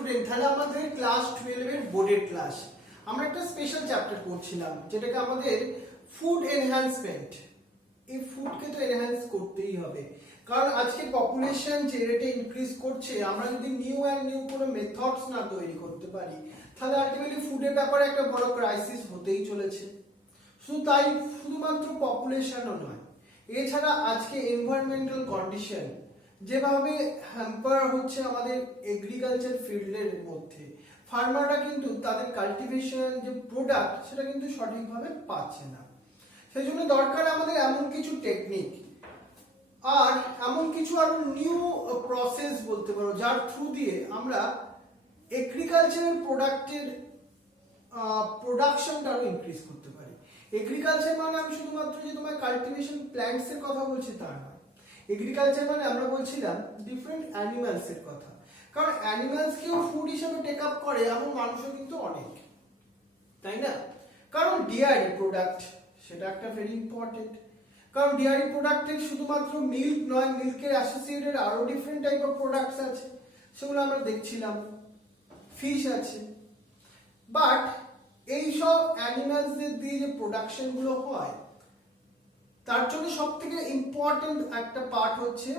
Student, তাহলে আমাদের class 12 এর বোর্ডের ক্লাস আমরা একটা স্পেশাল চ্যাপ্টার পড়ছিলাম, যেটাকে আমাদের ফুড এনহ্যান্সমেন্ট। এই ফুডকে তো এনহ্যান্স করতেই হবে, কারণ আজকে পপুলেশন যে রেটে ইনক্রিজ করছে, আমরা যদি নিউ কোনো মেথডস না তৈরি করতে পারি, তাহলে আলটিমেটলি ফুডের ব্যাপারে একটা বড় ক্রাইসিস হতেই চলেছে। শুধু তাই, শুধুমাত্র পপুলেশনও নয়, এছাড়া আজকে এনভায়রনমেন্টাল কন্ডিশন যেভাবে হ্যাম্পার হচ্ছে আমাদের এগ্রিকালচার ফিল্ডের মধ্যে, ফার্মাররা কিন্তু তাদের কাল্টিভেশন যে প্রোডাক্ট সেটা কিন্তু সঠিকভাবে পাচ্ছে না। সেই জন্য দরকার আমাদের এমন কিছু টেকনিক আর এমন কিছু আরো নিউ প্রসেস বলতে পারো, যার থ্রু দিয়ে আমরা এগ্রিকালচারাল প্রোডাক্টের প্রোডাকশনটা আরো ইনক্রিজ করতে পারি। এগ্রিকালচার মানে আমি শুধুমাত্র যে তোমার কাল্টিভেশন প্ল্যান্টস এর কথা বলছি তা নয়। এগ্রিকালচার মানে আমরা বলছিলাম ডিফারেন্ট অ্যানিমালস এর কথা, কারণ অ্যানিমালস কেও ফুড হিসেবে টেক আপ করে এমন মানুষও কিন্তু অনেক, তাই না? কারণ ডিয়ারি প্রোডাক্ট সেটা একটা ভেরি ইম্পর্টেন্ট, কারণ ডিয়ারি প্রোডাক্টের শুধুমাত্র মিল্ক নয়, মিল্কের অ্যাসোসিয়েটেড আরো ডিফারেন্ট টাইপ অফ প্রোডাক্টস আছে, সেগুলো আমরা দেখছিলাম, ফিশ আছে। বাট এইসব অ্যানিমালসদের দিয়ে যে প্রোডাকশন গুলো হয়, তার জন্য সব থেকে ইম্পর্টেন্ট একটা পার্ট হচ্ছে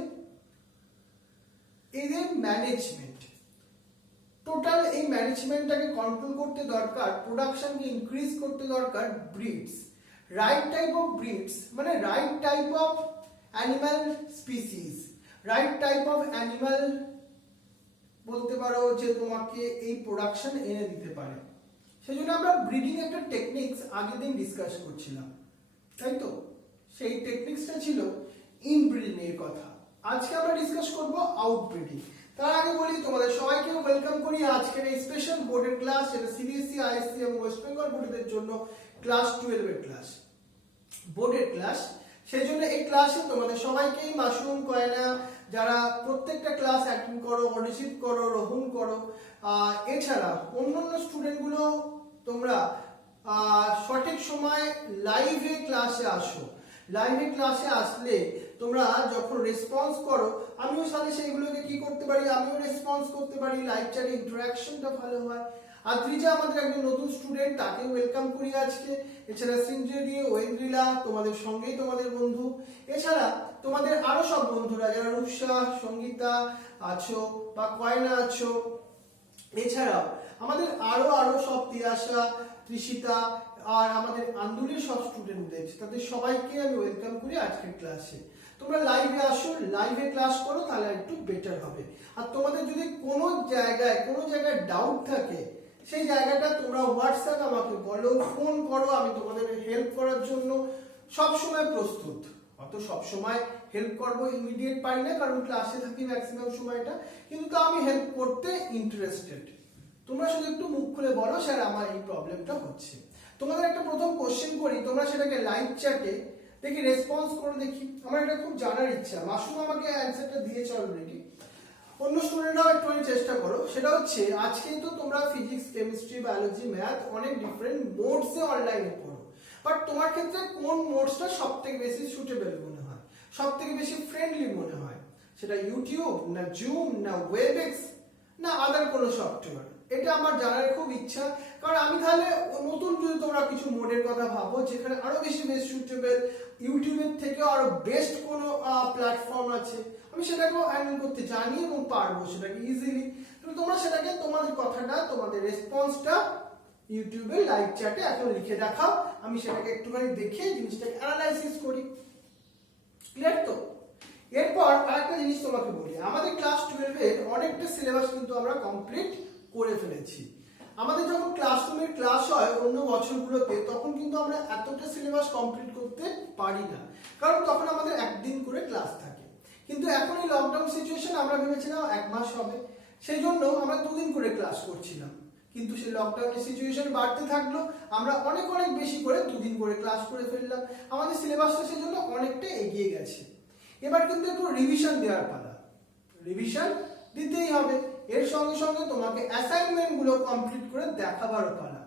এদের ম্যানেজমেন্ট। টোটাল এই ম্যানেজমেন্টটাকে কন্ট্রোল করতে দরকার, প্রোডাকশনকে ইনক্রিজ করতে দরকার breeds, right type of breeds, মানে right type of animal species, right type of animal বলতে পারো যে তোমাকে এই প্রোডাকশন এনে দিতে পারে। সেই জন্য আমরা ব্রিডিং একটা টেকনিক্স আগের দিন ডিসকাস করছিলাম, তাই তো? সেই টেকনিক্সটা ছিল ইনব্রিডিং এর কথা। আজকে আমরা ডিসকাস করব আউটব্রিডিং। তার আগে বলি তোমাদের সবাইকে ওয়েলকাম করি আজকের এই স্পেশাল বোর্ডের ক্লাস, যেটা সিবিএসসি, আইএসসি এবং ওয়েস্ট বেঙ্গল বোর্ডের জন্য ক্লাস 12 এর ক্লাস, বোর্ডের ক্লাস। সেই জন্য এই ক্লাসে তোমাদের সবাইকেই মাশরুম, কয়না যারা প্রত্যেকটা ক্লাস অ্যাটেন্ড করো, অডিসিট করো, রোহন করো, এছাড়া অন্যান্য স্টুডেন্টগুলো তোমরা সঠিক সময় লাইভে ক্লাসে আসো। লাইভে ক্লাসে আসলে তোমরা যখন রেসপন্স করো, আমিও সাথে সেইগুলোকে কি করতে পারি, আমিও রেসপন্স করতে পারি, লাইভ চ্যাটে ইন্টারাকশনটা ভালো হয়। আর ত্রিজা আমাদের একজন নতুন স্টুডেন্ট, তাকে ওয়েলকাম করি আজকে। এছাড়া সিনজেরি, ওয়েন্দ্রিলা তোমাদের সঙ্গেই তোমাদের বন্ধু। এছাড়া তোমাদের আরো সব বন্ধুরা যারা রূপসা, সঙ্গীতা আছো বা কয়না আছো, এছাড়াও আমাদের আরো সব তিয়াশা, তৃষিতা আর আমাদের আন্দুলের সব স্টুডেন্টদের, তাদের সবাইকে আমি ওয়েলকাম করি আজকের ক্লাসে। তোমরা লাইভে আসো, লাইভে ক্লাস করো, তাহলে একটু বেটার হবে। আর তোমাদের যদি কোনো জায়গায় ডাউট থাকে, সেই জায়গাটা তোমরা হোয়াটসঅ্যাপ আমাকে বলো, ফোন করো, আমি তোমাদের হেল্প করার জন্য সবসময় প্রস্তুত। অত সবসময় হেল্প করবো ইমিডিয়েট পারি না, কারণ ক্লাসে থাকি ম্যাক্সিমাম সময়টা, কিন্তু তা আমি হেল্প করতে ইন্টারেস্টেড। তোমরা শুধু একটু মুখ খুলে বলো, স্যার আমার এই প্রবলেমটা হচ্ছে। তোমাদের একটা প্রথম কোশ্চেন করি, তোমরা সেটাকে লাইভ চ্যাটে দেখি রেসপন্স করে দেখি, আমার এটা খুব জানার ইচ্ছা। মাসুম আমাকে অ্যান্সারটা দিয়েছে অলরেডি, অন্য স্টুডেন্টরাও একটু চেষ্টা করো। সেটা হচ্ছে, আজকে তো তোমরা ফিজিক্স, কেমিস্ট্রি, বায়োলজি, ম্যাথ অনেক ডিফারেন্ট মোডসে অনলাইনে পড়ো, বাট তোমার ক্ষেত্রে কোন মোডসটা সব থেকে বেশি সুটেবল মনে হয়, সব থেকে বেশি ফ্রেন্ডলি মনে হয়? সেটা ইউটিউব না জুম না ওয়েবএক্স না আদার কোনো সফটওয়্যার? এটা আমার জানার খুব ইচ্ছা, কারণ আমি তাহলে নতুন যদি তোমরা কিছু মোডের কথা ভাবো যেখানে আরো বেশি সুটেবল, ইউটিউবের থেকেও আরো বেস্ট কোনো প্ল্যাটফর্ম আছে, আমি সেটাকেও হ্যান্ডেল করতে জানি এবং পারবো সেটাকে ইজিলি। তোমরা সেটাকে তোমাদের কথাটা, তোমাদের রেসপন্সটা ইউটিউবে লাইভ চ্যাটে এখন লিখে দেখাও, আমি সেটাকে একটুখানি দেখে জিনিসটাকে অ্যানালাইসিস করি। ক্লিয়ার তো? এরপর আরেকটা জিনিস তোমাকে বলি, আমাদের ক্লাস 12 এর অনেকটা সিলেবাস কিন্তু আমরা কমপ্লিট করে ফেলেছি। আমাদের যখন ক্লাসরুমের ক্লাস হয় অন্য বছরগুলোতে, তখন কিন্তু আমরা এতটা সিলেবাস কমপ্লিট করতে পারি না, কারণ তখন আমাদের একদিন করে ক্লাস থাকে। কিন্তু এখন এই লকডাউন সিচুয়েশন, আমরা ভেবেছিলাম 1 মাস হবে, সেই জন্য আমরা 2 দিন করে ক্লাস করছিলাম। কিন্তু সেই লকডাউনের সিচুয়েশন বাড়তে থাকলো, আমরা অনেক বেশি করে 2 দিন করে ক্লাস করে ফেললাম। আমাদের সিলেবাসটা সেই জন্য অনেকটা এগিয়ে গেছে। এবার কিন্তু একটু রিভিশন দেওয়ার পালা, রিভিশন দিতেই হবে। এর সঙ্গে সঙ্গে তোমাকে অ্যাসাইনমেন্ট গুলো কমপ্লিট করে দেখাবারও পালা।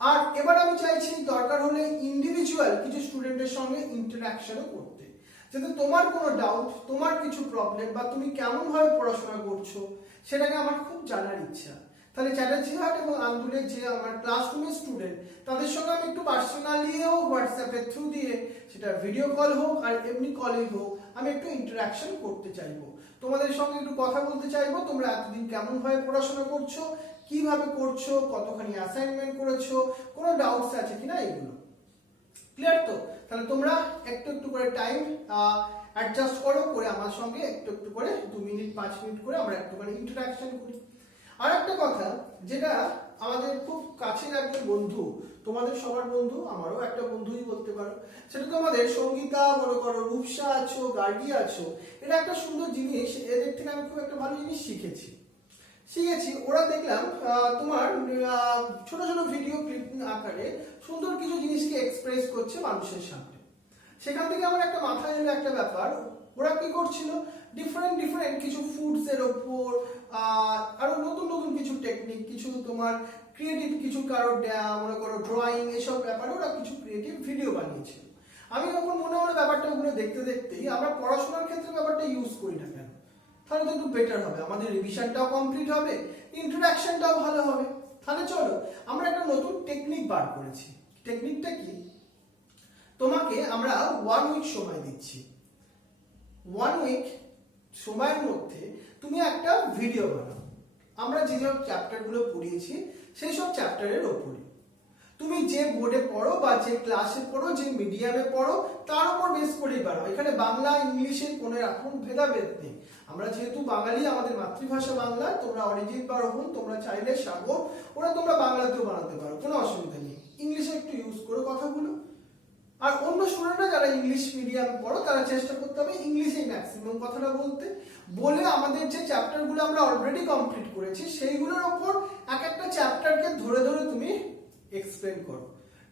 আর এবার আমি চাইছি দরকার হলে ইন্ডিভিজুয়াল কিছু স্টুডেন্টের সঙ্গে ইন্টারাকশনও করতে, যাতে তোমার কোনো ডাউট, তোমার কিছু প্রবলেম বা তুমি কেমন ভাবে পড়াশোনা করছো সেটাকে আমার খুব জানার ইচ্ছা। তাহলে চ্যাটার্জিহাট এবং আন্দুলের যে আমার ক্লাসরুমের স্টুডেন্ট, তাদের সঙ্গে আমি একটু পার্সোনালিও হোয়াটসঅ্যাপের থ্রু দিয়ে, সেটা ভিডিও কল হোক আর এমনি কলেই হোক, আমি একটু ইন্টারাকশন করতে চাইবো, তোমাদের সঙ্গে একটু কথা বলতে চাইবো। তোমরা এতদিন কেমন ভাবে পড়াশোনা করছো, কিভাবে করছো, কতখানি অ্যাসাইনমেন্ট করেছো, কোনো ডাউটস আছে কিনা, এগুলো ক্লিয়ার তো? তাহলে তোমরা একটু একটু করে টাইম অ্যাডজাস্ট করো, করে আমার সঙ্গে একটু একটু করে 2 মিনিট 5 মিনিট করে আমরা একটুখানি ইন্টারাকশন করি। আর একটা কথা, যেটা আমাদের খুব কাছের একজন বন্ধু, তোমাদের সবার বন্ধু, আমারও একটা বন্ধুই বলতে পারো, সেটা তোমাদের সঙ্গীতা, মনে করো রূপসা আছো, গার্গী আছো। এটা একটা সুন্দর জিনিস, এদের থেকে আমি খুব একটা ভালো জিনিস শিখেছি। ওরা দেখলাম তোমার ছোট ছোট ভিডিও ক্লিপ আকারে সুন্দর কিছু জিনিসকে এক্সপ্রেস করছে মানুষের সামনে। সেখান থেকে আমার একটা মাথায় এলো একটা ব্যাপার, ওরা কি করছিল, ডিফারেন্ট ডিফারেন্ট কিছু ফুডস এর ওপর আরো নতুন নতুন কিছু টেকনিক, কিছু তোমার ক্রিয়েটিভ কিছু কারো মনে করো ড্রয়িং, এসব ব্যাপারে ওরা কিছু ক্রিয়েটিভ ভিডিও বানিয়েছিল। আমি যখন মনে হলো ব্যাপারটা ওগুলো দেখতে দেখতেই আমরা পড়াশোনার ক্ষেত্রে ব্যাপারটা ইউজ করি না কেন, তাহলে তো একটু বেটার হবে, আমাদের রিভিশনটাও কমপ্লিট হবে, ইন্ট্রোডাকশনটাও ভালো হবে। তাহলে চলো আমরা একটা নতুন টেকনিক বার করেছি। টেকনিকটা কি, তোমাকে আমরা 1 উইক সময় দিচ্ছি। 1 উইক সময়ের মধ্যে তুমি একটা ভিডিও বানাও। আমরা যে সব চ্যাপ্টারগুলো পড়িয়েছি সেই সব চ্যাপ্টারের ওপরে তুমি যে বোর্ডে পড়ো বা যে ক্লাসে পড়ো, যে মিডিয়ামে পড়ো, তার উপর বেস করেই বানাও। এখানে বাংলা ইংলিশের কোনো এখন ভেদাভেদ নেই। আমরা যেহেতু বাঙালি, আমাদের মাতৃভাষা বাংলা, তোমরা অরিজিৎ বা রোহন, তোমরা চাইলে সাগর, ওরা তোমরা বাংলাতেও বানাতে পারো, কোনো অসুবিধা নেই। ইংলিশে একটু ইউজ করো কথাগুলো। আর অন্য স্টুডেন্টরা যারা ইংলিশ মিডিয়াম পড়ো, তারা চেষ্টা করতে হবে ইংলিশেই ম্যাক্সিমাম কথাটা বলে আমাদের যে চ্যাপ্টারগুলো আমরা অলরেডি কমপ্লিট করেছি সেইগুলোর ওপর এক একটা চ্যাপ্টারকে ধরে ধরে তুমি এক্সপ্লেন করো।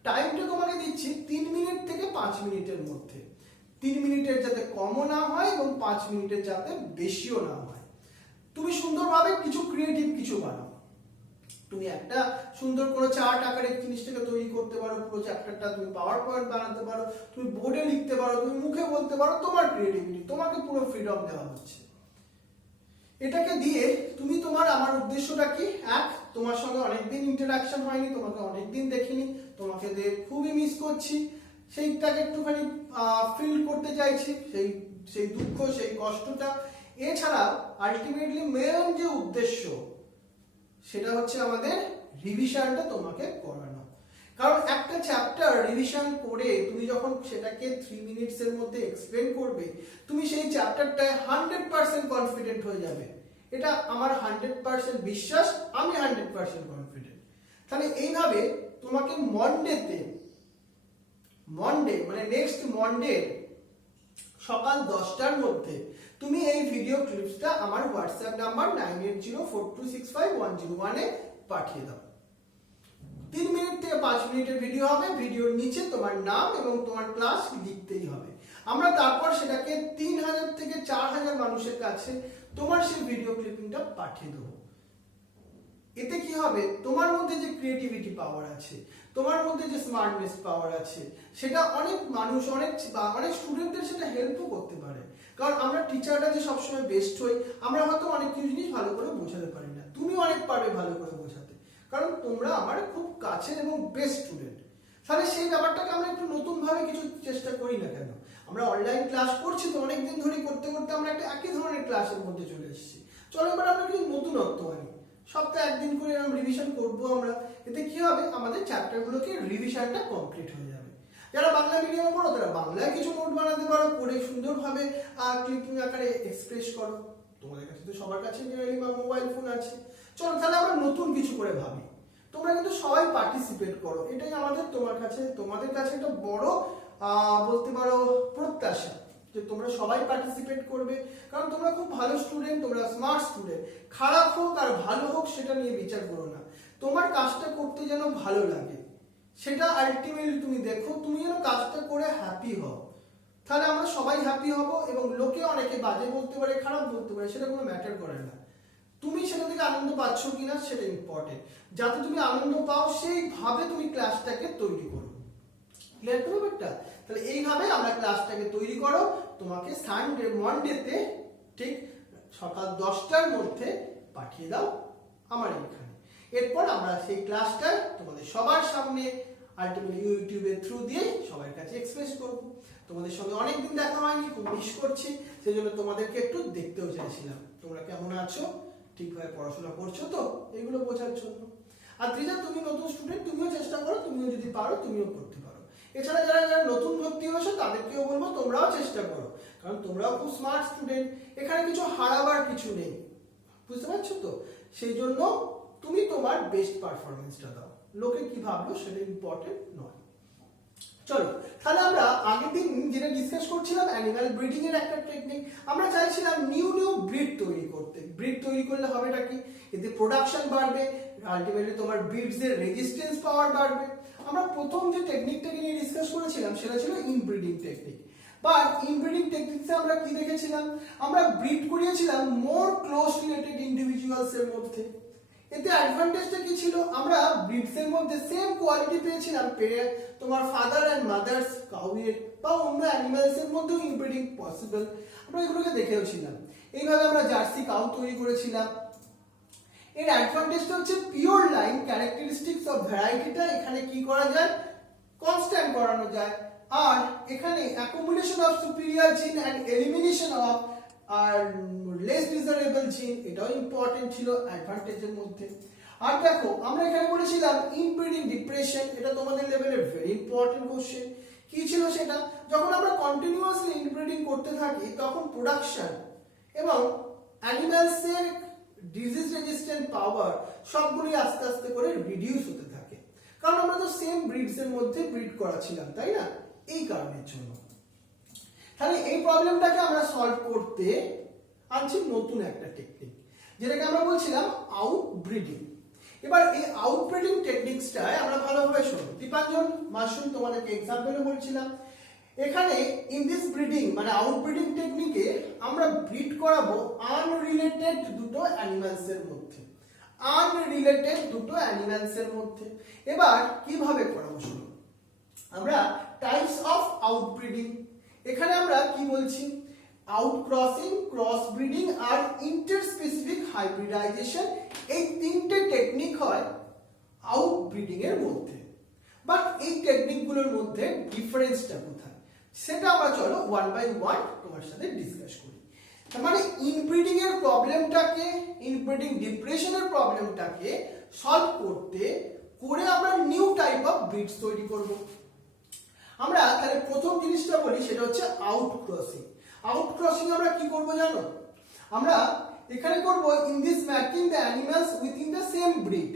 টাইমটা তোমাকে দিচ্ছি 3 মিনিট থেকে 5 মিনিটের মধ্যে। 3 মিনিটের যাতে কমও না হয় এবং 5 মিনিটের যাতে বেশিও না হয়। তুমি সুন্দরভাবে কিছু ক্রিয়েটিভ কিছু বানাও। তুমি একটা সুন্দর কোনো চার্ট আকারে জিনিসটাকে তৈরি করতে পারো, পুরো চ্যাপ্টারটা তুমি পাওয়ার পয়েন্ট বানাতে পারো, তুমি বোর্ডে লিখতে পারো, তুমি মুখে বলতে পারো, তোমার ক্রিয়েটিভিটি, তোমাকে পুরো ফ্রিডম দেওয়া হচ্ছে। এটাকে দিয়ে তুমি তোমার, আমার উদ্দেশ্যটা কি, এক, তোমার সঙ্গে অনেকদিন ইন্টারাকশন হয়নি, তোমাকে অনেকদিন দেখিনি, তোমাকে খুবই মিস করছি, সেইটাকে একটুখানি ফিল করতে চাইছি, সেই দুঃখ, সেই কষ্টটা। এছাড়া আলটিমেটলি মেন যে উদ্দেশ্য, সেটা হচ্ছে আমাদের রিভিশনটা তোমাকে করানো। কারণ একটা চ্যাপ্টার রিভিশন করে তুমি যখন সেটাকে 3 মিনিটস এর মধ্যে এক্সপ্লেন করবে, তুমি সেই চ্যাপ্টারটায় 100% কনফিডেন্ট হয়ে যাবে। এটা আমার 100% বিশ্বাস, আমি 100% কনফিডেন্ট। তাহলে এইভাবে তোমাকে মন্ডে মানে নেক্সট মন্ডে সকাল 10টার মধ্যে তুমি এই ভিডিও ক্লিপসটা আমার হোয়াটসঅ্যাপ নাম্বার 9804265101 এ পাঠিয়ে দাও। 3 মিনিট থেকে 5 মিনিটের ভিডিও হবে। ভিডিওর নিচে তোমার নাম এবং তোমার ক্লাস লিখতেই হবে। আমরা তারপর সেটাকে 3000 থেকে 4000 মানুষের কাছে তোমার সেই ভিডিও ক্লিপিংটা পাঠিয়ে দেবো। এতে কি হবে, তোমার মধ্যে যে ক্রিয়েটিভিটি পাওয়ার আছে, তোমার মধ্যে যে স্মার্টনেস পাওয়ার আছে, সেটা অনেক মানুষ, অনেক স্টুডেন্টদের সেটা হেল্পও করতে পারে। কারণ আমরা টিচাররা যে সবসময় বেস্ট হই, আমরা হয়তো অনেক কিছু জিনিস ভালো করে বোঝাতে পারি না, তুমি অনেক পারবে ভালো করে বোঝাতে, কারণ তোমরা আমার খুব কাছের এবং বেস্ট স্টুডেন্ট। তাহলে সেই ব্যাপারটাকে আমরা একটু নতুন ভাবে কিছু চেষ্টা করি না কেন? আমরা অনলাইন ক্লাস করছি তো অনেকদিন ধরে, করতে করতে আমরা একটা একই ধরনের ক্লাসের মধ্যে চলে এসেছি। চলো এবার আমরা কিছু নতুনত্ব আনি, সপ্তাহে একদিন করে এরকম রিভিশন করবো আমরা। এতে কি হবে, আমাদের চ্যাপ্টারগুলোকে রিভিশনটা কমপ্লিট হয়ে যাবে। যারা বাংলা মিডিয়ামে পড়ো তারা বাংলায় কিছু নোট বানাতে পারো, করে সুন্দরভাবে ক্লিপিং আকারে এক্সপ্রেস করো। তোমাদের কাছে তো সবার কাছে মোবাইল ফোন আছে। চলো তাহলে আমরা নতুন কিছু করে ভাবি। তোমরা কিন্তু সবাই পার্টিসিপেট করো, এটাই আমাদের তোমাদের কাছে একটা বড় বলতে পারো প্রত্যাশা, যে তোমরা সবাই পার্টিসিপেট করবে। কারণ তোমরা খুব ভালো স্টুডেন্ট, তোমরা স্মার্ট স্টুডেন্ট। খারাপ হোক আর ভালো হোক সেটা নিয়ে বিচার করো না, তোমার কাজটা করতে যেন ভালো লাগে, সেটা আলটিমেটলি তুমি দেখো, তুমি যেন কাজটা করে হ্যাপি হও। তাহলে আমরা সবাই হ্যাপি হব। এবং লোকে অনেকে বাজে বলতে পারে, খারাপ বলতে পারে, সেটা কোনো ম্যাটার করে না। তুমি সেটা থেকে আনন্দ পাচ্ছ কিনা সেটা ইম্পর্টেন্ট। যাতে তুমি আনন্দ পাও সেইভাবে তুমি ক্লাসটাকে তৈরি করো। ক্লিয়ার তো ব্যাপারটা? তাহলে এইভাবে আমরা ক্লাসটাকে তৈরি করো। তোমাকে মন্ডেতে ঠিক সকাল 10টার মধ্যে পাঠিয়ে দাও আমার এইখানে। এরপর আমরা সেই ক্লাসটা তোমাদের সবার সামনে আলটিমেটলি ইউটিউবের থ্রু দিয়ে সবার কাছে এক্সপ্রেস করব। তোমাদের সঙ্গে অনেকদিন দেখা হয়নি, খুব মিস করছি, সেজন্য তোমাদেরকে একটু দেখতেও চাইছিলাম তোমরা কেমন আছো, ঠিকভাবে পড়াশোনা করছো তো, এগুলো বোঝার জন্য। আর ত্রিজা, তুমি নতুন স্টুডেন্ট, তুমিও চেষ্টা করো, তুমিও যদি পারো তুমিও করতে পারো। এছাড়া যারা যারা নতুন ভর্তি হয়েছো তাদেরকেও বলবো তোমরাও চেষ্টা করো, কারণ তোমরাও খুব স্মার্ট স্টুডেন্ট, এখানে কিছু হারাবার কিছু নেই, বুঝতে পারছো তো? সেই জন্য তুমি তোমার বেস্ট পারফরমেন্সটা দাও, লোকে কি ভাবলো সেটা ইম্পর্টেন্ট নয়। চলো তাহলে আমরা আগের দিন যেটা ডিসকাস করছিলাম অ্যানিমাল ব্রিডিং এর একটা টেকনিক, আমরা চাইছিলাম নিউ ব্রিড তৈরি করতে। ব্রিড তৈরি করলে হবেটা কি, এতে প্রোডাকশন বাড়বে, আলটিমেটলি তোমার ব্রিডস এর রেজিস্ট্যান্স পাওয়ার বাড়বে। আমরা প্রথম যে টেকনিকটাকে নিয়ে ডিসকাস করেছিলাম সেটা ছিল ইনব্রিডিং টেকনিক। বাট ইনব্রিডিং টেকনিক্সে আমরা কি দেখেছিলাম, আমরা ব্রিড করিয়েছিলাম মোর ক্লোজ রিলেটেড ইন্ডিভিজুয়ালস এর মধ্যে। এতে অ্যাডভান্টেজটা কি ছিল, আমরা ব্রিডস এর মধ্যে সেম কোয়ালিটি পেয়েছিলাম, তোমার ফাদার এন্ড মাদার্স কাউয়ের বা অন্য অ্যানিমালস এর মধ্যেও ইনব্রিডিং পসিবল, আমরা এগুলোকে দেখেওছিলাম। এইভাবে আমরা জার্সি কাউ তৈরি করেছিলাম। এর অ্যাডভান্টেজটা হচ্ছে পিওর লাইন ক্যারেক্টারিস্টিক্স অফ ভ্যারাইটিটা এখানে কি করা যায়, কনস্ট্যান্ট করানো যায়। আর এখানে accumulation of superior gene and elimination of আর লেস ডিজারেবল জিন, এটাও ইম্পর্টেন্ট ছিল অ্যাডভান্টেজের মধ্যে। আর দেখো আমরা এখানে বলেছিলাম ইনব্রিডিং ডিপ্রেশন, এটা তোমাদের লেভেলের ভেরি ইম্পর্টেন্ট কোশ্চেন। কি ছিল সেটা, যখন আমরা কন্টিনিউয়াসলি ইনব্রিডিং করতে থাকি তখন প্রোডাকশন এবং অ্যানিমালস এর ডিজিজ রেজিস্ট্যান্ট পাওয়ার সবগুলোই আস্তে আস্তে করে রিডিউস হতে থাকে, কারণ আমরা তো সেম ব্রিডস এর মধ্যে ব্রিড করাছিলাম, তাই না? এই কারণের জন্য। তাহলে এই প্রবলেমটাকে আমরা সলভ করতে আনছি নতুন একটা টেকনিক, যেটাকে আমরা বলছিলাম আউটব্রিডিং। এবার এই আউটব্রিডিং টেকনিক্সটায় আমরা ভালোভাবে শোনো। দীপাঞ্জন মাশরুম তোমাদেরকে এক্সাম্পলে বলছিলাম, এখানে ইন দিস ব্রিডিং মানে আউটব্রিডিং টেকনিকে আমরা ব্রিড করাবো আনরিলেটেড দুটো অ্যানিমালস এর মধ্যে, আনরিলেটেড দুটো অ্যানিমালস এর মধ্যে। এবার কিভাবে করাবো শোনো, আমরা টাইপস অফ আউটব্রিডিং, এখানে আমরা কি বলছি, আউটক্রসিং, ক্রস ব্রিডিং আর ইন্টারস্পেসিফিক হাইব্রিডাইজেশন, এই তিনটে টেকনিক হয় আউটব্রিডিং এর মধ্যে। বাট এই টেকনিকগুলোর মধ্যে ডিফারেন্সটা কোথায় সেটা আমরা চলো ওয়ান বাই ওয়ান তোমার সাথে ডিসকাস করি। তার মানে ইনব্রিডিং এর প্রবলেমটাকে, ইনব্রিডিং ডিপ্রেশনের প্রবলেমটাকে সলভ করতে করে আমরা নিউ টাইপ অফ ব্রিডস তৈরি করব। আমরা তাহলে প্রথম জিনিসটা বলি, সেটা হচ্ছে আউটক্রসিং। আউটক্রসিং আমরা কি করব জানো, আমরা এখানে করব in this matching the animals within the same breed.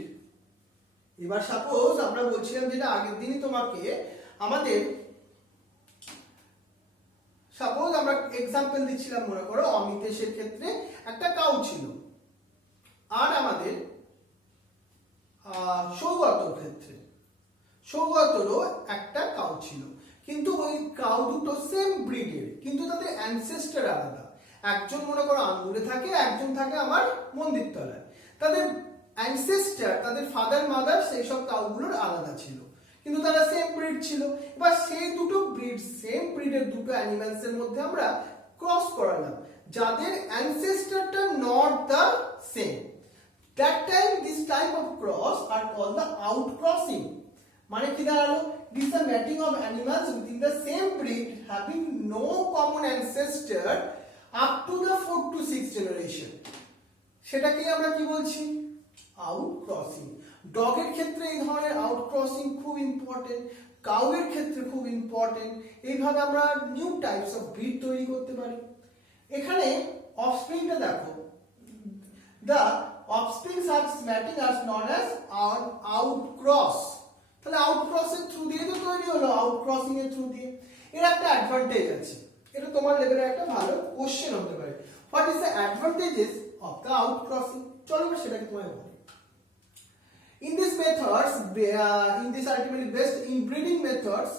এবার সাপোজ আমরা বলছিলাম যেটা আগের দিনই তোমাকে, আমাদের সাপোজ আমরা এক্সাম্পল দিচ্ছিলাম, মনে করো অমিতেশের ক্ষেত্রে একটা কাউ ছিল, আর আমাদের সৌগতর ক্ষেত্রে সৌগতরও একটা কাউ ছিল, কিন্তু ওই কাউ দুটো সেম ব্রিডের, কিন্তু তাদের অ্যানসেস্টার আলাদা। একজন মনে করো আঙ্গুলে থাকে, একজন থাকে আমার মন্দির তলায়। তাদের অ্যানসেস্টার, তাদের ফাদার মাদার সেই সব কাউগুলোর আলাদা ছিল, কিন্তু তারা সেম ব্রিড ছিল। এবার সেই দুটো ব্রিড, সেম ব্রিডের দুটো অ্যানিমালস এর মধ্যে আমরা ক্রস করালাম, যাদের অ্যানসেস্টারটা not the same. That time this type of cross are called the outcrossing. মানে কি দাঁড়ালো, this is the mating of animals within the same breed having no common ancestor up to the 4th to 6th generation. সেটাকে আমরা কি বলছি, আউটক্রসিং। ডগের ক্ষেত্রে এই ধরনের আউটক্রসিং খুব ইম্পর্টেন্ট, কাউয়ের ক্ষেত্রে খুব ইম্পর্টেন্ট। এইভাবে আমরা নিউ টাইপস অফ ব্রিড তৈরি করতে পারি। এখানে অফস্প্রিংটা দেখো, the offspring such mating are known as outcross। তাহলে আউটক্রস এর থ্রু দিয়ে তো তৈরি হলো, আউটক্রসিং এর থ্রু দিয়ে। এর একটা অ্যাডভান্টেজ আছে, এটা তোমার লেভেলে একটা ভালো কোশ্চেন হতে পারে, what is the advantages of the outcrossing. চলো আমরা সেটাকে তোমায় বলি। In these methods, in this ultimately best inbreeding methods,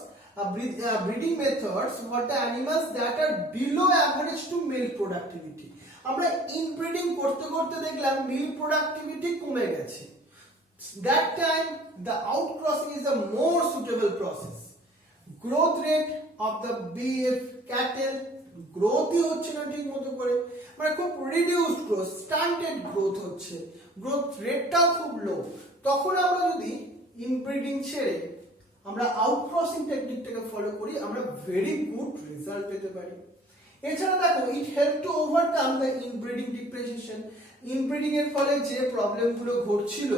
breeding methods, what the animals that are below average to male productivity, আমরা ইনব্রিডিং করতে করতে দেখলাম মিল প্রোডাক্টিভিটি কমে গেছে। That time the outcrossing is a more suitable process. Growth rate of the beef cattle, গ্রোথই হচ্ছে না ঠিক মতো করে, মানে খুব রিডিউসড গ্রোথ, স্টান্টেড গ্রোথ হচ্ছে, গ্রোথ রেটটাও খুব লো, তখন আমরা যদি ইনব্রিডিং ছেড়ে আমরা আউটক্রসিং টেকনিকটাকে ফলো করি আমরা ভেরি গুড রেজাল্ট পেতে পারি। এছাড়া দেখো it help to overcome the inbreeding depreciation. Inbreeding এর ফলে যে প্রবলেমগুলো ঘটছিল,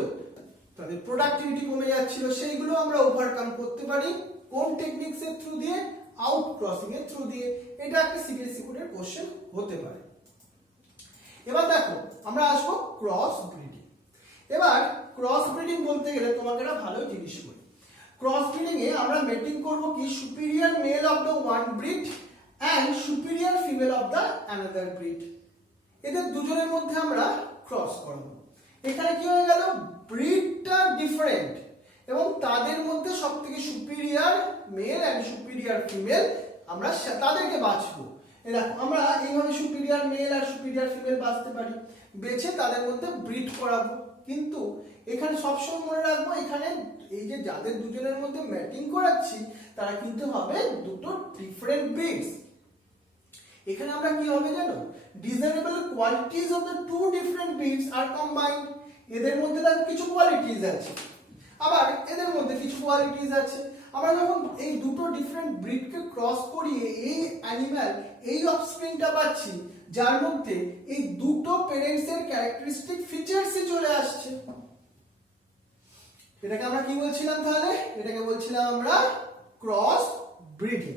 তাদের প্রোডাক্টিভিটি কমে যাচ্ছিল, সেইগুলো আমরা ওভারকাম করতে পারি কোন টেকনিক্স এর থ্রু দিয়ে? আউটক্রসিং এর থ্রু দিয়ে। এটা একটা সিবিএসই বোর্ডের কোশ্চেন হতে পারে। এবার দেখো আমরা আসবো ক্রস ব্রিডিং। এবার ক্রস ব্রিডিং বলতে গেলে তোমাকে একটা ভালো জিনিস বলি। ক্রস ব্রিডিং এ আমরা মেটিং করব কি superior male of the one breed and superior female of the another breed. এদের দুজনের মধ্যে আমরা ক্রস করব। এখানে কি হয়ে গেল? ব্রিডটা ডিফারেন্ট এবং তাদের মধ্যে সবথেকে superior male and superior female আমরা তাদেরকে বাছবো। আমরা এইভাবে সুপিরিয়র মেল আর সুপিরিয়র ফিমেল বাছতে পারি, বেছে তাদের মধ্যে ব্রিড করাবো। কিন্তু এখানে সবসময় মনে রাখবো, এখানে এই যে যাদের দুজনের মধ্যে ম্যাটিং করাচ্ছি তারা কিন্তু হবে দুটো ডিফারেন্ট ব্রিডস। এখানে আমরা কি হবে জানো? Desirable qualities of the two different breeds are combined. এদের মধ্যে তার কিছু কোয়ালিটিজ আছে, আবার এদের মধ্যে কিছু কোয়ালিটিজ আছে। আমরা যখন এই দুটো ডিফারেন্ট ব্রিডকে ক্রস করিয়ে এই অ্যানিমাল, এই অফস্প্রিংটা পাচ্ছি যার মধ্যে এই দুটো প্যারেন্টস এর ক্যারেক্টারিস্টিক ফিচারসই চলে আসছে, এটাকে আমরা কি বলছিলাম তাহলে? এটাকে বলছিলাম আমরা ক্রস ব্রিডিং।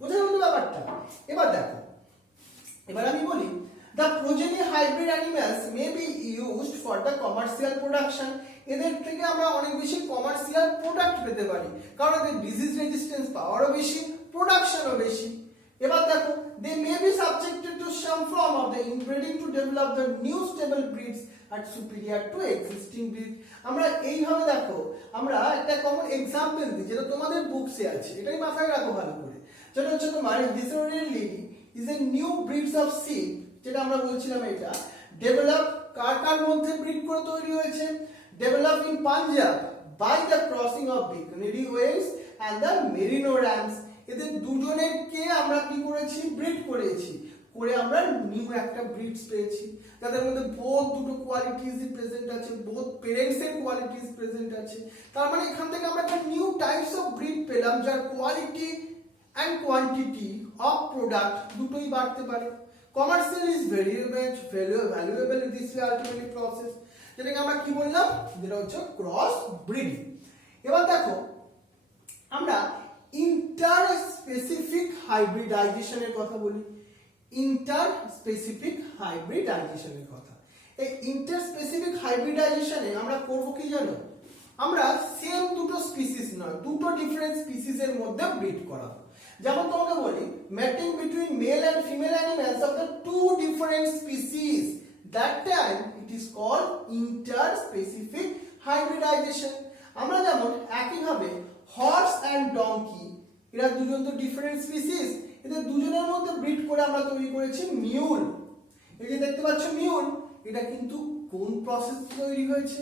বুঝে গেল ব্যাপারটা? এবার দেখো, এবার আমি বলি the progeny hybrid animals may be used for the commercial production. এদের থেকে আমরা অনেক বেশি কমার্শিয়াল প্রোডাক্ট পেতে পারি, কারণ এদের ডিজিজ রেজিস্ট্যান্স পাওয়ারও বেশি, প্রোডাকশনও বেশি। এবার দেখো they may be subjected to some form of the inbreeding to develop the new stable breeds at superior to existing breeds. আমরা এইভাবে দেখো, আমরা একটা কমন এক্সাম্পল দিই যেটা তোমাদের বুকসে আছে, এটাই মাথায় রাখো ভালো করে। যেটা হচ্ছে তোমার Viserian lady is a new breeds of sheep, যেটা আমরা বলছিলাম এটা ডেভেলপ কার মধ্যে ব্রিড করে তৈরি হয়েছে? Develop in Punjab by the crossing of Bikaneri ewes and the Merino rams. এদের দুজনেরকে আমরা কি করেছি? ব্রিড করেছি, করে আমরা নিউ একটা ব্রিডস পেয়েছি যাদের মধ্যে বোথ দুটো কোয়ালিটিজ প্রেজেন্ট আছে, বোথ প্যারেন্টস এর কোয়ালিটিজ প্রেজেন্ট আছে। তার মানে এখান থেকে আমরা একটা নিউ টাইপস অফ ব্রিড পেলাম যার quality and quantity of product দুটোই বাড়তে পারে। Commercial is very much valuable in this ultimately process, যেটাকে আমরা কি বললাম? যেটা হচ্ছে ক্রস ব্রিডিং। এবার দেখো আমরা ইন্টার স্পেসিফিক হাইব্রিডাইজেশনের কথা বলি। ইন্টার স্পেসিফিক হাইব্রিডাইজেশনের কথা, এই ইন্টার স্পেসিফিক হাইব্রিডাইজেশনে আমরা করব কি জানো? আমরা সেম দুটো স্পিসিস নয়, দুটো ডিফারেন্ট স্পিসিসের মধ্যে ব্রিড করাবো। যেমন তোমাকে বলি mating between male and female animals of the two different species, that time it is called interspecific hybridization. আমরা যেমন একইভাবে হর্স এন্ড ডঙ্কি, এরা দুজন তো ডিফারেন্ট স্পিসিস, এদের দুজনের মধ্যে ব্রিড করে আমরা তৈরি করেছি মিউল। এই যে দেখতে পাচ্ছ মিউল, এটা কিন্তু কোন প্রসেস তৈরি হয়েছে?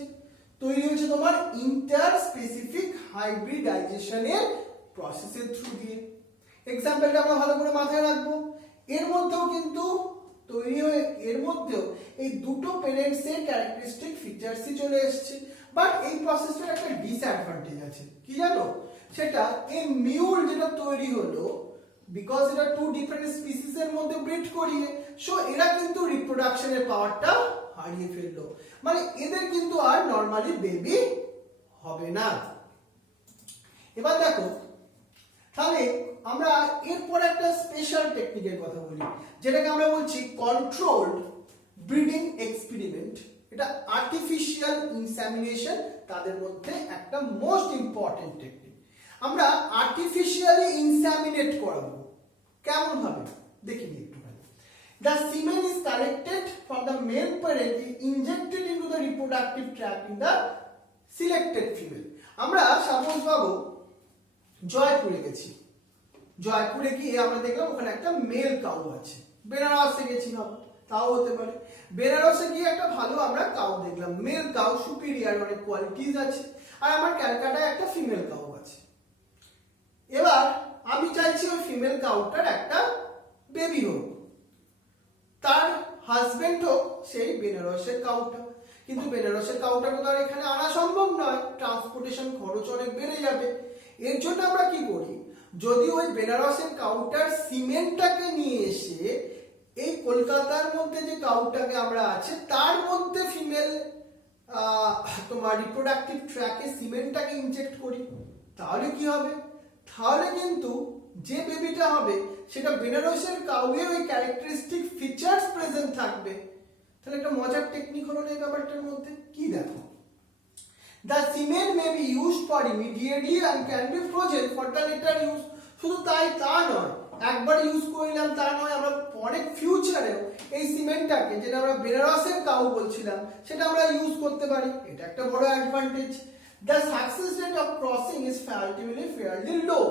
তৈরি হয়েছে তোমার ইন্টার স্পেসিফিক হাইব্রিডাইজেশনের প্রসেসের থ্রু দিয়ে। এক্সাম্পলটা আমরা ভালো করে মাথায় রাখবো। এর মধ্যেও কিন্তু তৈরি হয়ে এর মধ্যেও এই দুটো প্যারেন্টস এর ক্যারেক্টারিস্টিক ফিচারসই চলে এসেছে, বাট এই প্রসেসটার একটা ডিসঅ্যাডভান্টেজ আছে, কি জানো? সেটা এই মিউল যেটা তৈরি হলো, বিকজ এটা টু ডিফারেন্ট স্পিসিস এর মধ্যে ব্রিড করিয়ে, সো এরা কিন্তু রিপ্রোডাকশনের পাওয়ারটা হারিয়ে ফেললো, মানে এদের কিন্তু আর নরমালি বেবি হবে না। এবার দেখো তাহলে আমরা এরপর একটা স্পেশাল টেকনিকের কথা বলি, যেটাকে আমরা বলছি কন্ট্রোলড ব্রিডিং এক্সপেরিমেন্ট। এটা আর্টিফিশিয়াল ইনসেমিনেশন, তাদের মধ্যে একটা মোস্ট ইম্পর্টেন্ট টেকনিক। আমরা আর্টিফিশিয়ালি ইনসেমিনেট করাবো। কেমন ভাবে দেখি নি একটুখানি। The semen is collected from the male parent, injected into the reproductive tract in the selected female. আমরা সাপোজ ভাবো জয়পুরে গেছি, জয়পুরে গিয়ে আমরা দেখলাম ওখানে একটা মেল কাউ আছে। বেনারসে গেছি ভাবো, তাও হতে পারে। বেনারসে গিয়ে একটা ভালো আমরা কাউ দেখলাম, মেল কাউ, সুপিরিয়র অনেক কোয়ালিটিজ আছে, আর আমার ক্যালকাটায় একটা ফিমেল কাউ আছে। এবার আমি চাইছি ওই ফিমেল কাউটার একটা বেবি হোক, তার হাজবেন্ড হোক সেই বেনারসের কাউটা, কিন্তু বেনারসের কাউটাকে তো আর এখানে আনা সম্ভব নয়, ট্রান্সপোর্টেশন খরচ অনেক বেড়ে যাবে। এর জন্য আমরা কি করি, যদি ওই বেনারসের কাউটার সিমেন্টটাকে নিয়ে এসে এই কলকাতার মধ্যে যে কাউটাকে আমরা আছে তার মধ্যে ফিমেল তোমার রিপ্রোডাক্টিভ ট্র্যাকে সিমেন্টটাকে ইনজেক্ট করি, তাহলে কি হবে, তাহলে কিন্তু যে বেবিটা হবে সেটা বেনারসের কাউয়ের ওই ক্যারেক্টারিস্টিক ফিচার্স প্রেজেন্ট থাকবে। তাহলে একটা মজার টেকনিক হলো এই ব্যাপারটার মধ্যে কি, দেখো, the semen may be used for immediately and can be frozen for the later use। শুধু তাই তা নয়, একবার ইউজ করলাম তা নয়, আমরা পরে ফিউচারেও এই সিমেন্টটাকে, যেটা আমরা বেনারসের কাউ বলছিলাম, সেটা আমরা ইউজ করতে পারি। এটা একটা বড় advantage. the success rate of crossing is fairly low।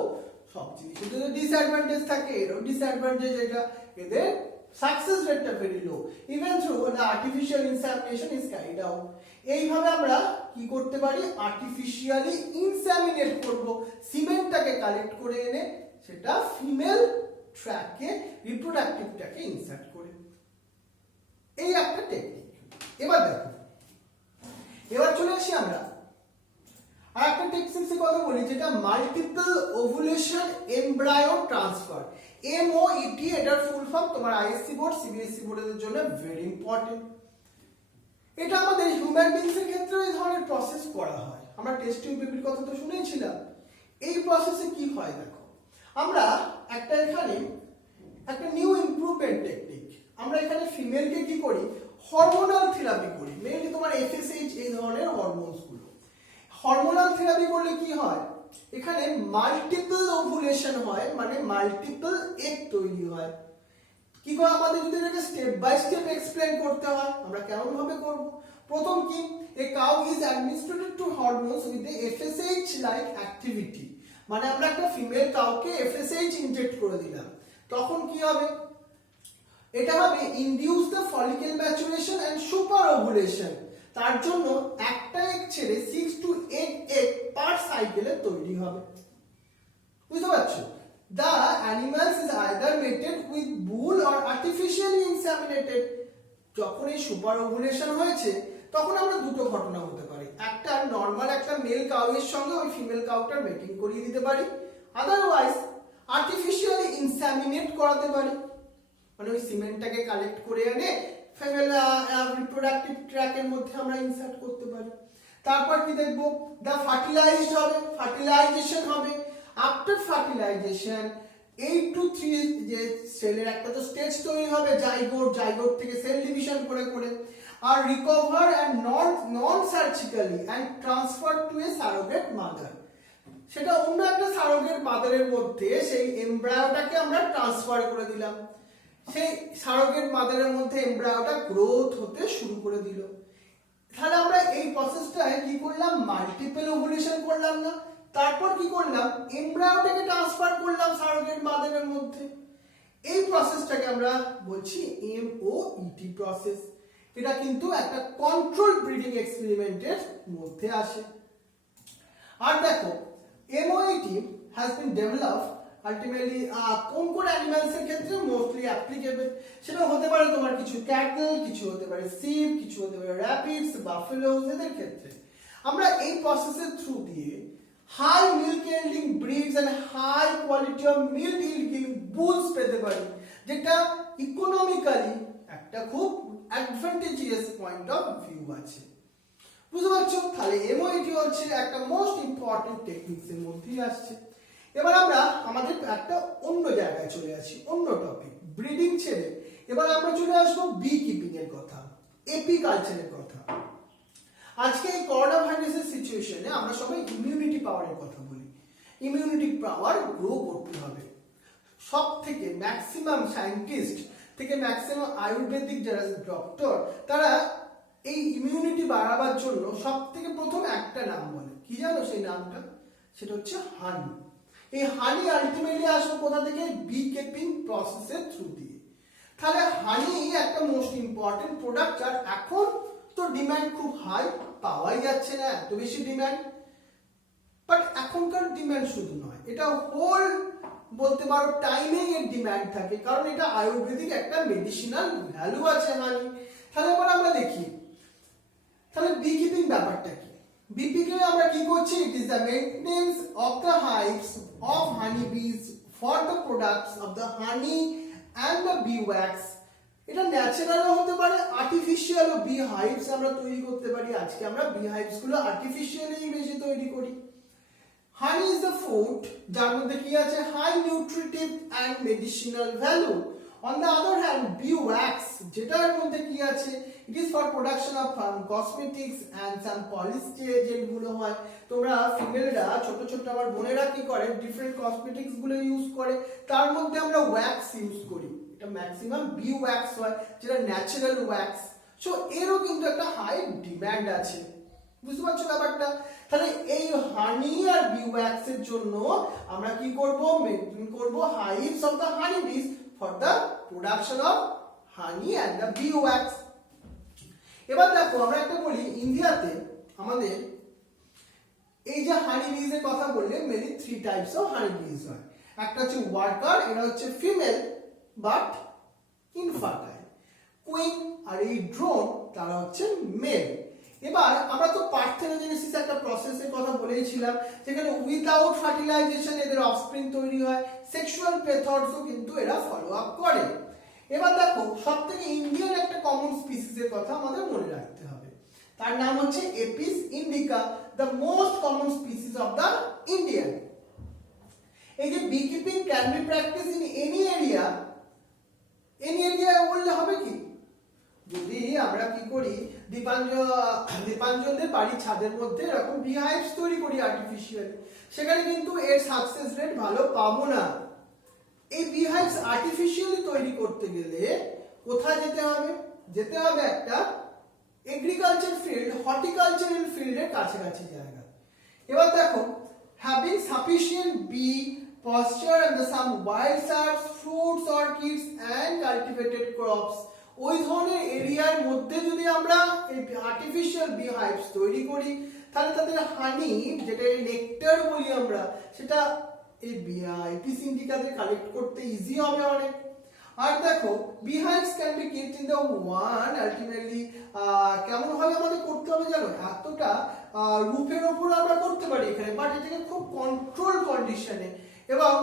সব জিনিসের যদি ডিসঅ্যাডভান্টেজ থাকে, এরও ডিসঅ্যাডভান্টেজ, এটা এদের সাকসেস রেটটা very low even through the artificial insemination is carried out. এইভাবে আমরা কি করতে পারি, আর্টিফিশিয়ালি ইনসেমিনেট করব, সিমেন্টটাকে কালেক্ট করে এনে সেটা ফিমেল ট্র্যাকে রিপ্রোডাক্টিভটাকে ইনসার্ট করে। এই একটা টেকনিক। এবার দেখো, এবার চলে আসি আমরা আর একটা টেকনিক্সের কথা বলি, যেটা multiple ovulation embryo transfer, MOET। এটার ফুল ফর্ম তোমার আইএসসি বোর্ড, সিবিএসসি বোর্ডের জন্য ভেরি ইম্পর্টেন্ট। এটা আমাদের হিউম্যান বিংস এর ক্ষেত্রে এই ধরনের প্রসেস করা হয়। আমরা টেস্ট টিউব বেবির কথা তো শুনেছিলাম। এই প্রসেসে কি হয় দেখো, আমরা এখানে একটা নিউ ইমপ্রুভমেন্ট টেকনিক, আমরা এখানে ফিমেলকে কি করি, হরমোনাল থেরাপি করি, মেইনলি তোমার FSH এই ধরনের হরমোনস গুলো। হরমোনাল থেরাপি করলে কি হয়, এখানে মাল্টিপল ওভুলেশন হয়, মানে মাল্টিপল এগ তৈরি হয়। কি করে আমাদের যদি এটাকে স্টেপ বাই স্টেপ এক্সপ্লেন করতে হয়, আমরা কেমন ভাবে করব। প্রথম কি, a cow is administered to hormones with the FSH like activity, মানে আমরা একটা ফিমেল কাউকে FSH ইনজেক্ট করে দিলাম, তখন কি হবে, এটা হবে induce the follicle maturation and superovulation. তার জন্য একটা এগ ছেড়ে 6 to 8 এগ পার সাইকেলে তৈরি হবে। বুঝতে পারছো, the animals is either mated with bull or artificially inseminated। যখন এই সুপার ওভুলেশন হয়েছে তখন আমরা দুটো ঘটনা হতে পারে, একটা নরমাল একটা মেল কাউয়ের সঙ্গে ওই ফিমেল কাউটার মেটিং করিয়ে দিতে পারি, আদারওয়াইজ আর্টিফিশিয়ালি ইনসেমিনেট করাতে পারি, মানে ওই সিমেন্টটাকে কালেক্ট করে এনে ফিমেল রিপ্রোডাক্টিভ ট্র্যাকের মধ্যে আমরা ইনসার্ট করতে পারি। তারপর কি দেখবো, দা ফার্টিলাইজড হবে, ফার্টিলাইজেশন হবে। আফটার ফার্টিলাইজেশন 8 to 3 যে সেলের একটা তো স্টেজ তৈরি হবে, জাইগোট থেকে সেল ডিভিশন করে করে, আর recover and non surgically and transfer to a surrogate mother. সেটা অন্য একটা সারোগেট মাদারের মধ্যে সেই এমব্রায়োটাকে আমরা ট্রান্সফার করে দিলাম, সেই সারোগেট মাদারের মধ্যে এমব্রায়োটা গ্রোথ হতে শুরু করে দিল। তাহলে আমরা এই প্রসেসটায় কি করলাম, মাল্টিপল ওভুলেশন করলাম না, তারপর কি করলাম, এমব্রায়োটাকে ট্রান্সফার করলাম সারোগেট মাদারের মধ্যে। এই প্রসেসটাকে আমরা বলছি MOET প্রসেস। এটা কিন্তু একটা কন্ট্রোল ব্রিডিং এক্সপেরিমেন্টের মধ্যে আসে। আর দেখো, MOET has been developed ultimately কোন অ্যানিমালস এর ক্ষেত্রে মোস্টলি অ্যাপ্লিকেবল। সেটা হতে পারে তোমার কিছু ক্যাটল, কিছু হতে পারে শিপ, কিছু হতে পারে র্যাপিডস, বাফেলোস, এদের ক্ষেত্রে আমরা এই প্রসেসের থ্রু দিয়ে high milk yielding breeds and high quality of milk yielding bulls পেতে পারি, যেটা ইকোনমিক্যালি একটা খুব অ্যাডভান্টেজিয়াস পয়েন্ট অফ ভিউ আছে। বুঝতে পারছো, তাহলে MOET হচ্ছে একটা মোস্ট ইম্পর্টেন্ট টেকনিক্স এর মধ্যেই আসছে। এবার আমরা আমাদের একটা অন্য জায়গায় চলে আসি, অন্য টপিক, ব্রিডিং ছেড়ে এবার আমরা চলে আসবো বি কিপিং এর কথা, এপিকালচারের কথা। আজকে এই করোনা ভাইরাসের সিচুয়েশনে আমরা সবাই ইমিউনিটি পাওয়ারের কথা বলি। ইমিউনিটি পাওয়ার গ্রো করতে হবে। সব থেকে ম্যাক্সিমাম সায়েন্টিস্ট থেকে ম্যাক্সিমাম আয়ুর্বেদিক যারা ডক্টর, তারা এই ইমিউনিটি বাড়াবার জন্য সব থেকে প্রথম একটা নাম বলে, কি জানো সেই নামটা, সেটা হচ্ছে হানি। এই হানি আলটিমেটলি আসবে কোথা থেকে, বি কিপিং প্রসেসের থ্রু দিয়ে। তাহলে হানি একটা মোস্ট ইম্পর্টেন্ট প্রোডাক্ট, আর এখন তো ডিমান্ড খুব হাই, পাওয়াই যাচ্ছে না, এত বেশি ডিমান্ড। বাট এখনকার ডিমান্ড শুধু নয়, এটা হোল বলতে পারো টাইমে এর ডিমান্ড থাকে, কারণ এটা আয়ুর্বেদিক একটা মেডিসিনাল ভ্যালু আছে হানি। তাহলে এবার আমরা দেখি তাহলে বি কিপিং ব্যাপারটা কি। বিপিকে আমরা কি করছি, it is the maintenance of the hives of honey bees for the products of the honey and the bee wax. এটা ন্যাচারালও হতে পারে, আর্টিফিশিয়ালও বি হাইভস আমরা তৈরি করতে পারি। আজকে আমরা বি হাইভস গুলো আর্টিফিশিয়ালি বেশি তৈরি করি। হানি ইজ দ্য ফুড যার মধ্যে কি আছে, high nutritive and medicinal value. On the other hand bee wax যেটার মধ্যে কি আছে, it is for production of cosmetics and some polished agent গুলো হয়। তোমরা ফিমেলরা ছোট ছোট আমার বোনেরা কি করে, ডিফারেন্ট কসমেটিক্স গুলো ইউজ করে, তার মধ্যে আমরা ওয়্যাক্স ইউজ করি। এটা ম্যাক্সিমাম বি ওয়্যাক্স হয়, যেটা ন্যাচারাল ওয়্যাক্স। সো এরও কিন্তু একটা হাই ডিমান্ড আছে, বুঝতে পারছো ব্যাপারটা। তাহলে এই হানি আর বি ওয়্যাক্স এর জন্য আমরা কি করব, মেইনটেইন করব হাইভস of the honey bees for the production of honey and the bee wax. এবার দেখো আমরা একটা বলি, ইন্ডিয়াতে আমাদের এই যে হানি বিজ এর কথা বললে মেনলি 3 টাইপস অফ হানি বিজ হয়। একটা হচ্ছে ওয়ার্কার, এরা হচ্ছে ফিমেল বাট ইনফার্টাইল। কুইন আর এই ড্রোন তারা হচ্ছে মেল। এবার আমরা তো পার্থেনোজেনেসিস একটা প্রসেসের কথা বলেছিলাম, যেখানে উইদাউট ফার্টিলাইজেশন এদের অফস্প্রিং তৈরি হয়। সেক্সুয়াল মেথডসও কিন্তু এরা ফলো আপ করে। এবার দেখো সবথেকে ইন্ডিয়ান একটা কমন স্পিসিসের কথা আমাদের মনে রাখতে হবে, তার নাম হচ্ছে Apis indica, the most common species of the Indian. এই যে beekeeping can be practice in any area বললে হবে কি, যদি আমরা কি করি দীপাঞ্জনদের বাড়ির ছাদের মধ্যে এরকম বি হাইভস তৈরি করি আর্টিফিশিয়ালি, সেখানে কিন্তু এর সাকসেস রেট ভালো পাবো না। এই বি হাইভস আর্টিফিশিয়ালি তৈরি করতে গেলে কোথায় যেতে হবে, যেতে হবে একটা এগ্রিকালচার ফিল্ড, হর্টিকালচারাল ফিল্ডের কাছাকাছি জায়গা। এবার দেখো having sufficient bee posture and some wild herbs, fruits, orchids and cultivated crops, ওই ধরনের এরিয়ার মধ্যে যদি আমরা এই আর্টিফিশিয়াল বি হাইভস তৈরি করি, তাহলে তাদের হানি যেটা নেকটার বলি আমরা, সেটা এই এপিস ইন্ডিকাতে কালেক্ট করতে ইজি হবে অনেক। আর দেখো bee hives can be keeped in the one ultimately কেমন ভাবে আমাদের করতে হবে জানো, এতটা রুফের ওপর আমরা করতে পারি এখানে, বাট এটাকে খুব কন্ট্রোল কন্ডিশনে এবং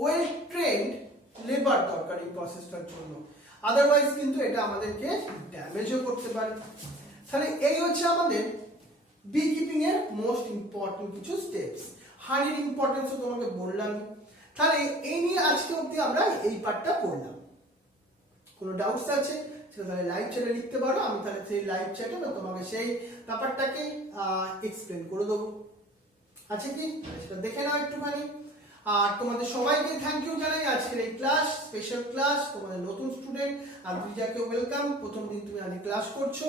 ওয়েল ট্রেন্ড লেবার দরকার এই প্রসেসটার জন্য, আদারওয়াইজ কিন্তু এটা আমাদেরকে ড্যামেজও করতে পারে। তাহলে এই হচ্ছে আমাদের বি কিপিং এর মোস্ট ইম্পর্টেন্ট কিছু স্টেপস। হানির ইম্পর্টেন্সও তোমাকে বললাম। তাহলে এই নিয়ে আজকে অবধি আমরা এই পার্টটা পড়লাম। কোনো ডাউটস আছে সেটা তাহলে লাইভ চ্যাটে লিখতে পারো, আমি তাহলে সেই লাইভ চ্যাটে না তোমাকে সেই ব্যাপারটাকে এক্সপ্লেন করে দেবো। আছে কি সেটা দেখে নাও একটুখানি। আর তোমাদের সবাইকে থ্যাংক ইউ জানাই আজকের এই ক্লাস, স্পেশাল ক্লাস। তোমাদের নতুন স্টুডেন্ট আর দুইটাকে ওয়েলকাম। প্রথম দিন তুমি আজ ক্লাস করছো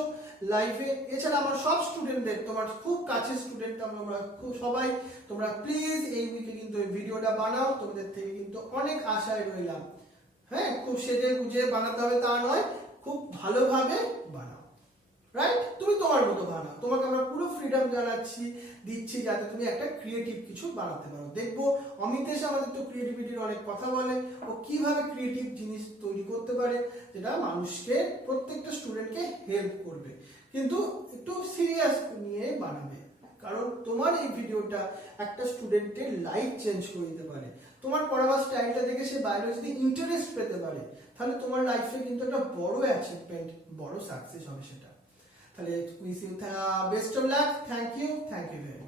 লাইভে। এছাড়া আমার সব স্টুডেন্টদের, তোমার খুব কাছের স্টুডেন্ট আমরা খুব সবাই, তোমরা প্লিজ এই উইকে কিন্তু এই ভিডিওটা বানাও। তোমাদের থেকে কিন্তু অনেক আশায় রইলাম। হ্যাঁ, খুব সেজে গুজে বানাতে হবে তা নয়, খুব ভালোভাবে বানাও, রাইট? তুমি তোমার মতো বানাও, তোমাকে আমরা পুরো ফ্রিডম দিচ্ছি যাতে তুমি একটা ক্রিয়েটিভ কিছু বানাতে পারো। দেখবো অমিতেশ আমাদের তো ক্রিয়েটিভিটির অনেক কথা বলে, ও কিভাবে ক্রিয়েটিভ জিনিস তৈরি করতে পারে যেটা মানুষকে, প্রত্যেকটা স্টুডেন্টকে হেল্প করবে, কিন্তু একটু সিরিয়াস নিয়ে বানাবে। কারণ তোমার এই ভিডিওটা একটা স্টুডেন্টের লাইফ চেঞ্জ করে দিতে পারে। তোমার পড়াবার স্টাইলটা দেখে সে বাইরে যদি ইন্টারেস্ট পেতে পারে, তাহলে তোমার লাইফে কিন্তু একটা বড় অ্যাচিভমেন্ট, বড় সাকসেস হবে সেটা। তাহলে wish you best of luck. Thank you very much.